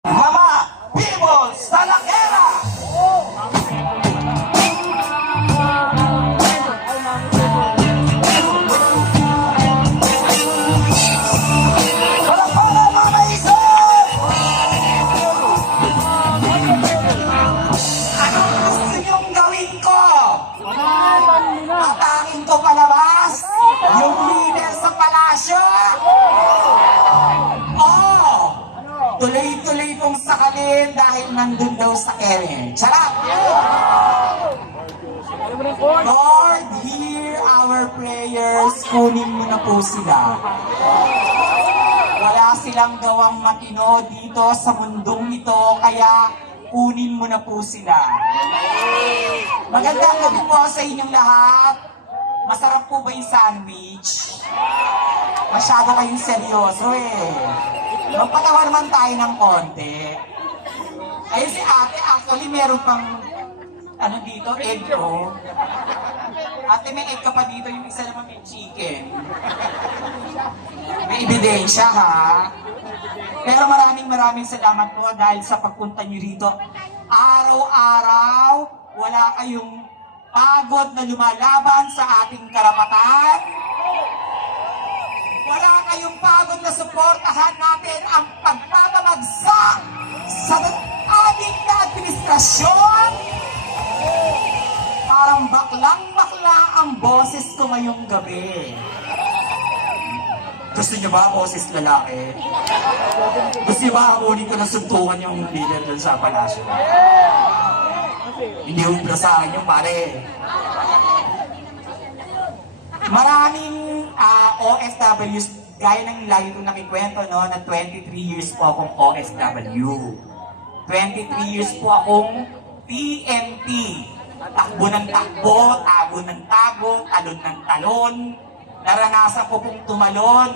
Mga people sa lakera! Palakpakan mga maisip! Anong gusto niyong gawin ko? Atakin ko palabas? Yung leader sa palasyo? Tuloy-tuloy kong sakalin dahil nandun daw sa ere. Charot! Lord, hear our prayers. Kunin mo na po sila. Wala silang gawang matino dito sa mundong ito, kaya kunin mo na po sila. Magandang gabi po sa inyong lahat. Masarap po ba yung sandwich? Masyado kayong seryoso eh. Magpatawa naman tayo ng konti. Ayun si ate, actually meron pang dito, egg ko. Ate, may egg ka pa dito, yung isa naman may chicken. May ebidensya ha. Pero maraming salamat po dahil sa pagpunta niyo rito. Araw-araw, wala kayong pagod na lumalaban sa ating karapatan. Wala kayong pagod na suportahan natin ang pagpapabagsak sa ating administrasyon. Parang baklang-bakla ang boses ko ngayong gabi. Gusto niyo ba boses lalaki? Gusto niyo ba hamunin ko ng suntukan yung leader dun sa palasyo? Hindi yung plasahan yung pare. Maraming OFWs, gaya ng lagi kong nakikwento, no, na 23 years po akong OFW. 23 years po akong PNP. Takbo ng takbo, tago ng tago, talon ng talon. Naranasan ko pong tumalon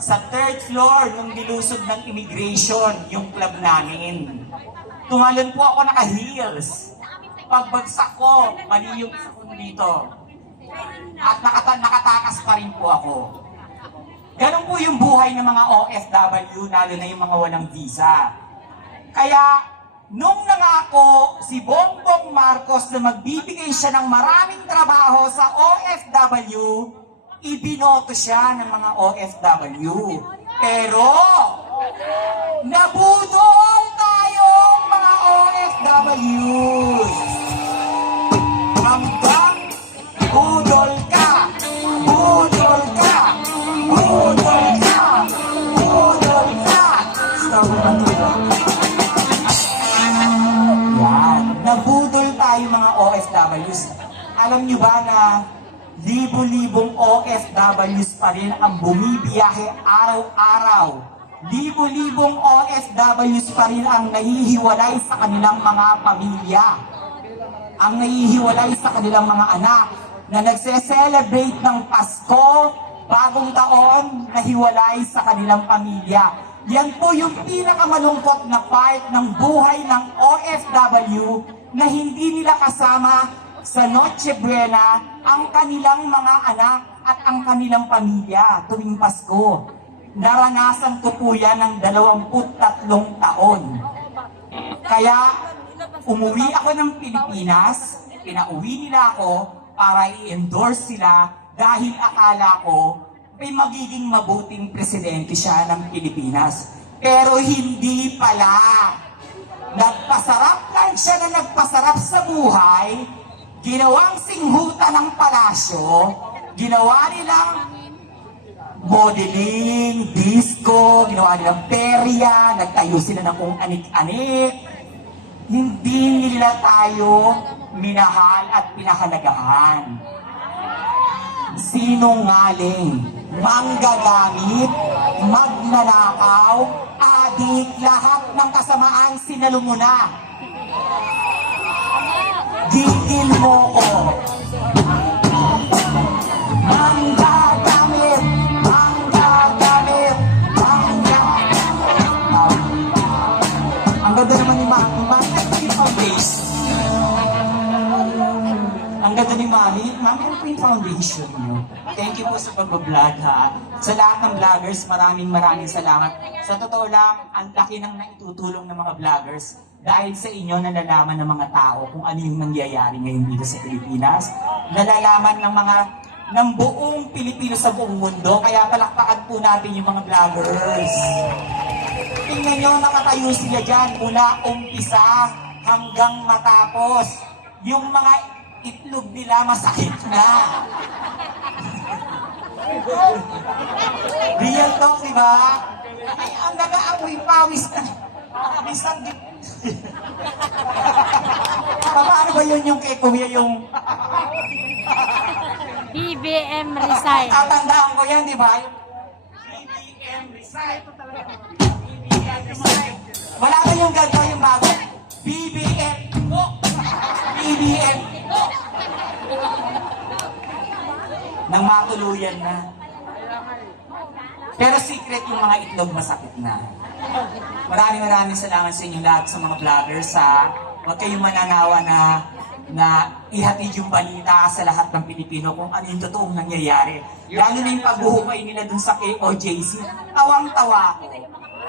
sa third floor nung nilusog ng immigration, yung club namin. Tumalon po ako naka-heels. Pagbagsak ko, mali yung isa ko dito. At nakatakas pa rin po ako. Ganun po yung buhay ng mga OFW, lalo na yung mga walang visa. Kaya, nung nangako si Bongbong Marcos na magbibigay siya ng maraming trabaho sa OFW, ibinoto siya ng mga OFW. Pero, nabudol tayong mga OFWs. Hanggang budol ka! Budol ka! Budol ka! Budol ka! Stop mo ba ito? Yan. Nabudol tayo mga OFWs. Alam nyo ba na libo-libong OFWs pa rin ang bumibiyahe araw-araw? Libo-libong OFWs pa rin ang nahihiwalay sa kanilang mga pamilya. Ang nahihiwalay sa kanilang mga anak na nagse-celebrate ng Pasko, bagong taon, nahiwalay sa kanilang pamilya. Yan po yung pinakamalungkot na part ng buhay ng OFW na hindi nila kasama sa Noche Buena ang kanilang mga anak at ang kanilang pamilya tuwing Pasko. Naranasan ko po yan ng 23 taon. Kaya umuwi ako ng Pilipinas, pinauwi nila ako para i-endorse sila dahil akala ko may magiging mabuting presidente siya ng Pilipinas. Pero hindi pala. Nagpasarap lang siya na nagpasarap sa buhay, ginawang singhuta ng palasyo, ginawa nilang modeling, disco, ginawa nilang perya, nagtayo sila ng kung anik-anik. Hindi nila tayo minahal at pinahalagahan. Sinungaling, manggagamit, magnanakaw, adik, lahat ng kasamaan sinalo mo na. Gigil mo ko. Manggagamit, manggagamit, manggagamit. Ang ganda naman ni Mang. Ang Ang ganda ni Mami. Mami, ano po yung foundation niyo? Thank you po sa pag-vlog ha. Sa lahat ng vloggers, maraming salamat. Sa totoo lang, ang laki ng naitutulong ng mga vloggers dahil sa inyo nalalaman ng mga tao kung ano yung nangyayari ngayon dito sa Pilipinas. Nalalaman ng buong Pilipino sa buong mundo. Kaya palakpakan po natin yung mga vloggers. Tingnan nyo, nakatayo sila dyan mula umpisa hanggang matapos. Yung mga itlog nila masakit na. Real talk, di ba? Ay, ang nag-aamoy pawis na. Minsan din. Paano ba yun yung kay Kuya yung... BBM Rizal. Tatandaan ko yan, di ba? BBM Rizal. BBM Rizal. Wala na yung ganito, yung bago. BBM. BBM. Nang matuluyan na. Pero secret yung mga itlog masakit na. Maraming salamat sa inyo lahat sa mga vloggers ha. Huwag kayong mananawa na ihatid yung balita sa lahat ng Pilipino kung ano yung totoong nangyayari. Lalo na yung pagbuhukay nila dun sa KOJC. Tawang-tawa ako.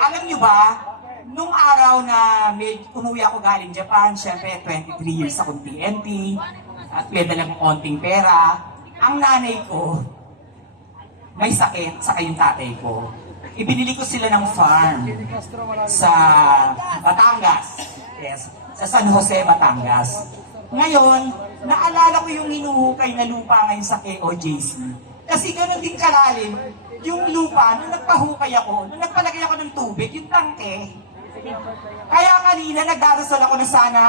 Alam nyo ba, nung araw na umuwi ako galing Japan, syempre 23 years akong TNT, at may dalang konting pera, ang nanay ko, may sakit, saka yung tatay ko. Ibinili ko sila ng farm sa Batangas. Yes, sa San Jose, Batangas. Ngayon, naalala ko yung hinuhukay na lupa ngayon sa KOJC. Kasi ganun din kalalim, yung lupa, nung nagpahukay ako, nung nagpalagay ako ng tubig, yung tangke. Kaya kanina, nagdarasal ako na sana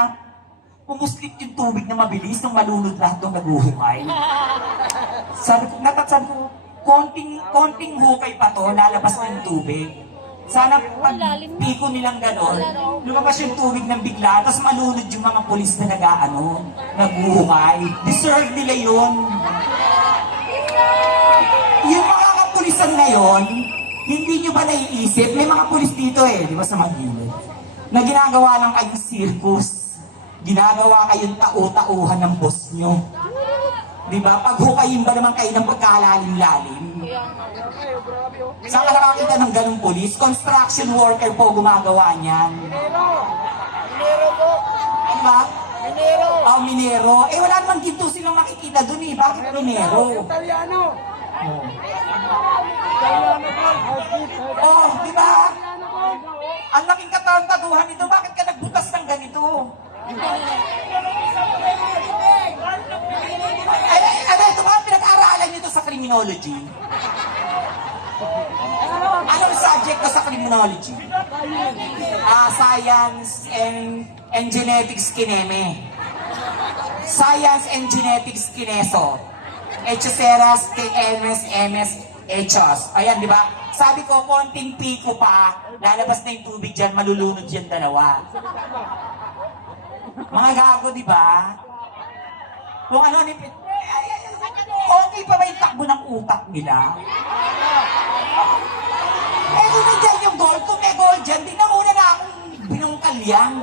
pumuslit yung tubig na mabilis nung malunod lahat ng naghuhukay. Sabi ko, konting hukay pa to, lalabas na yung tubig. Sana pag piko nilang gano'n, lumabas yung tubig ng bigla, tapos malunod yung mga pulis na naghuhukay. Deserve nila yun. Yung mga kapulisan ngayon, hindi nyo ba naiisip? May mga pulis dito di ba sa Magilid? Na ginagawa lang kayong circus. Ginagawa kayong tau-tauhan ng boss nyo. Di ba? Paghukayin ba naman kayo ng pagkalalim-lalim? Saan ka nakakita ng ganong pulis? Construction worker po gumagawa niyan. Minero po. Ano ba? Minero. Minero. Wala namang ginto silang makikita dun Bakit minero? Italiano. Di ba? Ang laking katantaduhan nito. Bakit ka nagbutas ng ganito? Ito ba pinag-aaralan nito sa criminology? Anong subject ko sa criminology? Science and genetics kineme. Science and genetics kineso. Echoseras, TLMS, MS, Echos. Ayan, di ba? Sabi ko, konting piko pa, lalabas na yung tubig dyan, malulunod yan dalawa. Mga gago, di ba? Kung ano, okay pa ba yung takbo ng utak nila? Kung nandiyan yung gold, kung may gold dyan, di na una na akong binungkal yan.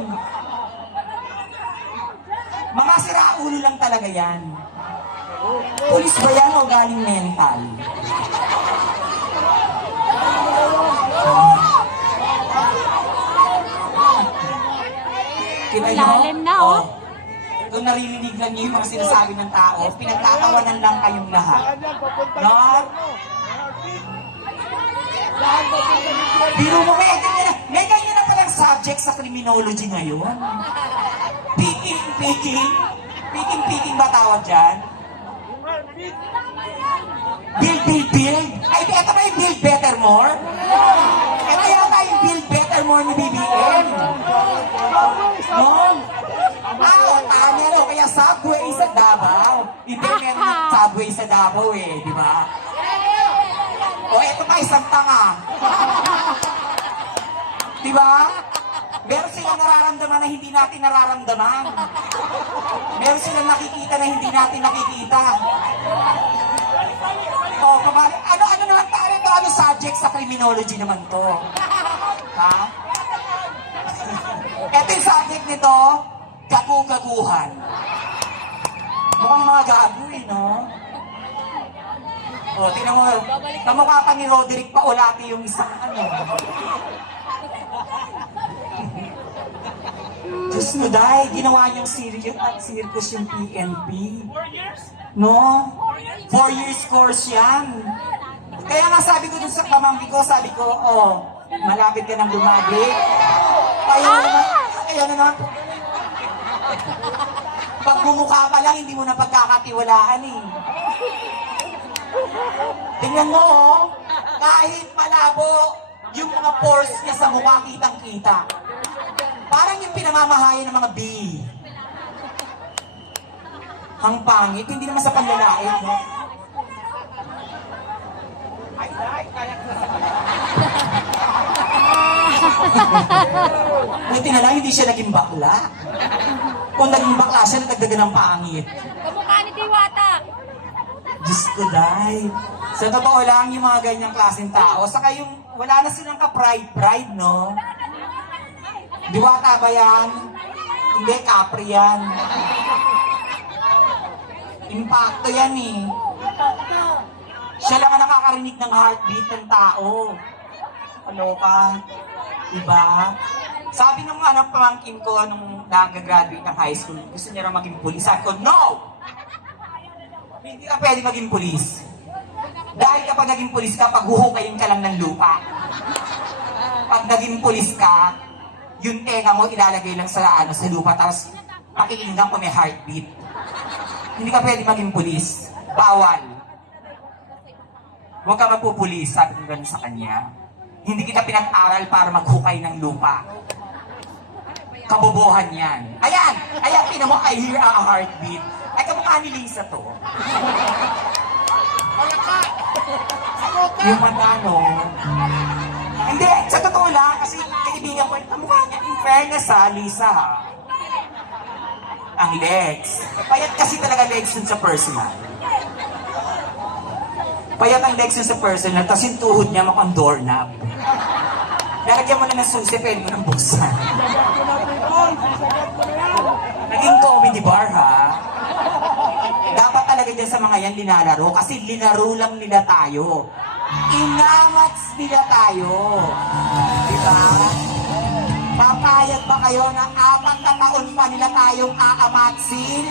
Mga siraulo lang talaga yan. Pulis ba yan o galing mental? Malalim na, Kung naririnig lang niyo yung mga sinasabi ng tao, pinagtatawanan lang kayong lahat. No? Biro mo, may ganyan na palang subject sa criminology ngayon. Picking ba tawag dyan? Build. Ay, ito ba yung build better more? Ito yata yung build better more ni BBM. No? Tanya kaya subway sa Davao. Hindi meron ng subway sa Davao di ba? Ito pa isang tanga. Di ba? Meron silang nararamdaman na hindi natin nararamdaman. Meron silang nakikita na hindi natin nakikita. Ano naman tayo ito? Ano subject sa criminology naman to? Ha? Ito yung subject nito, kagugaguhan. Mukhang mga gago eh, no? O, tingnan mo, kamukha pa ni Roderick Paulati yung isang ano. Diyos ko dahil, ginawa niyang circus yung PNP. No? 4 years course yan. Kaya nga sabi ko dun sa pamangkin ko, sabi ko, oh, malapit ka nang lumagi. Kaya na naman. Pag bumukha pa lang, hindi mo na pagkakatiwalaan eh. Tingnan mo, oh, kahit malabo, yung mga pores niya sa mukha kitang-kita. Parang yung pinamamahayan ng mga bee. Ang pangit, hindi naman sa panlalait, no? Buti na lang, hindi siya naging bakla. Kung naging bakla siya, nagdagdagan ng pangit. Kamukha ni Diwata. Diyos ko, dahil. Sa totoo lang, yung mga ganyang klaseng tao, saka yung wala na silang ka-pride, no? Diwata ba yan? Hindi, Capri yan. Impacto yan eh. Siya lang ang nakakarinig ng heartbeat ng tao. Ano ka? Diba? Sabi ng pamangkin ko nung nag-graduate ng high school, gusto niya rin maging pulis. Sabi ko, no! Hindi ka pwede maging pulis. Dahil kapag naging pulis ka, paghuhukayin ka lang ng lupa. Pag naging pulis ka, yung tenga mo ilalagay lang sa lupa, tapos pakikinggan ko may heartbeat. Hindi ka pwede maging pulis. Bawal. Huwag ka magpupulis, sabi ko ganun sa kanya. Hindi kita pinag-aral para maghukay ng lupa. Kabobohan yan. Ayan! Ayan, pinamo, I hear a heartbeat. Ay, kamukha ni Lisa to. Yung mata, no? Hindi, sa totoo lang, kasi kaibigan ko, kamukha niya, in fairness ha, Lisa ha. Ang legs. Payat kasi talaga legs dun sa personal. Payat ang legs dun sa personal, tapos yung tuhod niya mukhang doorknob. Lalagyan mo na ng susi, pwede mo ng buksan. Naging comedy bar ha. Dapat talaga dyan sa mga yan linalaro, kasi linaro lang nila tayo. Inamats nila tayo. Diba? Papayag ba kayo na 4 na taon pa nila tayong aamatsin?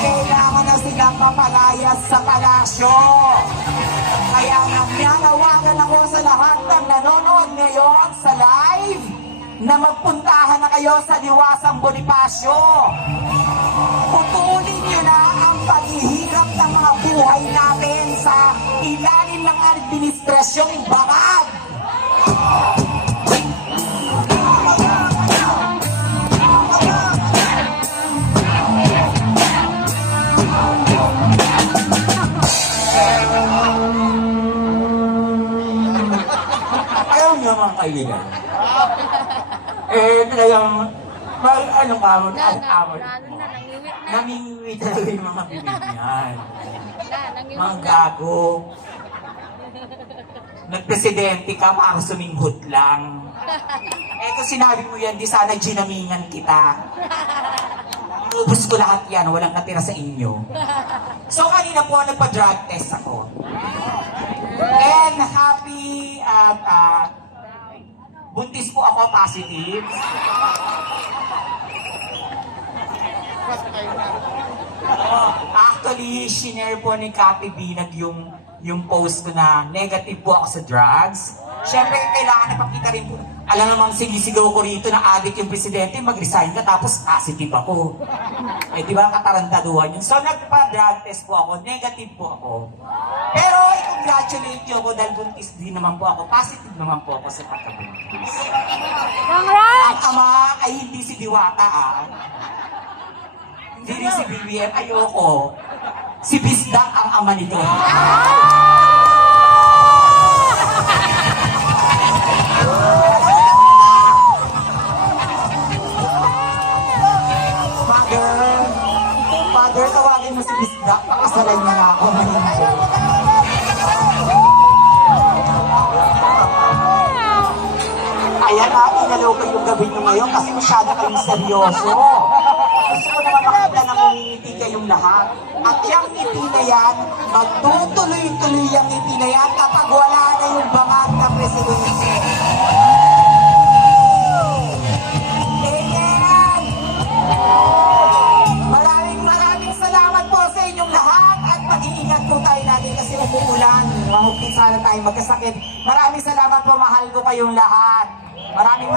Kailangan na silang mapalayas sa palasyo. Kaya nananawagan ako sa lahat ng nanonood ngayon sa live na magpuntahan na kayo sa Diwasang Bonifacio. Putulin nyo na ang paghihirap ng mga buhay natin sa ilalim ng administrasyong bakag. Ayaw nyo mga kaibigan. Talagang, ano ka mo, namingwi talaga yung mga bibig niyan. Mga gago. Nagpresidente ka, para suminghot lang. Kung sinabi mo yan, di sana ginamingan kita. Ubus ko lahat yan, walang natira sa inyo. So kanina po, nagpa-drug test ako. And happy at buntis po ako, positive. Actually, shinare po ni Kati Binag yung post ko na negative po ako sa drugs. Siyempre, kailangan napakita rin po. Alam namang sinisigaw ko rito na addict yung presidente, mag-resign ka tapos positive ako. Eh, di ba katarantaduhan yun? So, nagpa-drug test po ako, negative po ako. Pero, i-congratulate nyo ako dahil buntis din naman po ako. Positive naman po ako sa pagkabuntis. Congrats! Ang ama ay hindi si Diwata Hindi rin si BBM, ayoko. Si Bisdak ang ama nito. Mother, tawagin mo si Bisdak. Pakasalan niya nga ako. Ayan inalaw ko yung gabi nyo ngayon kasi masyado kayong seryoso. Gusto ko naman makita ng nangingiti kayong lahat. At yung ngiti na yan, magtutuloy-tuloy yung ngiti na yan kapag wala na yung bangag na presidente. Amen! Maraming salamat po sa inyong lahat at mag-iingat po tayo natin kasi umuulan. Mahugpit sana tayo magkasakit. Maraming salamat po, mahal ko kayong lahat. Maraming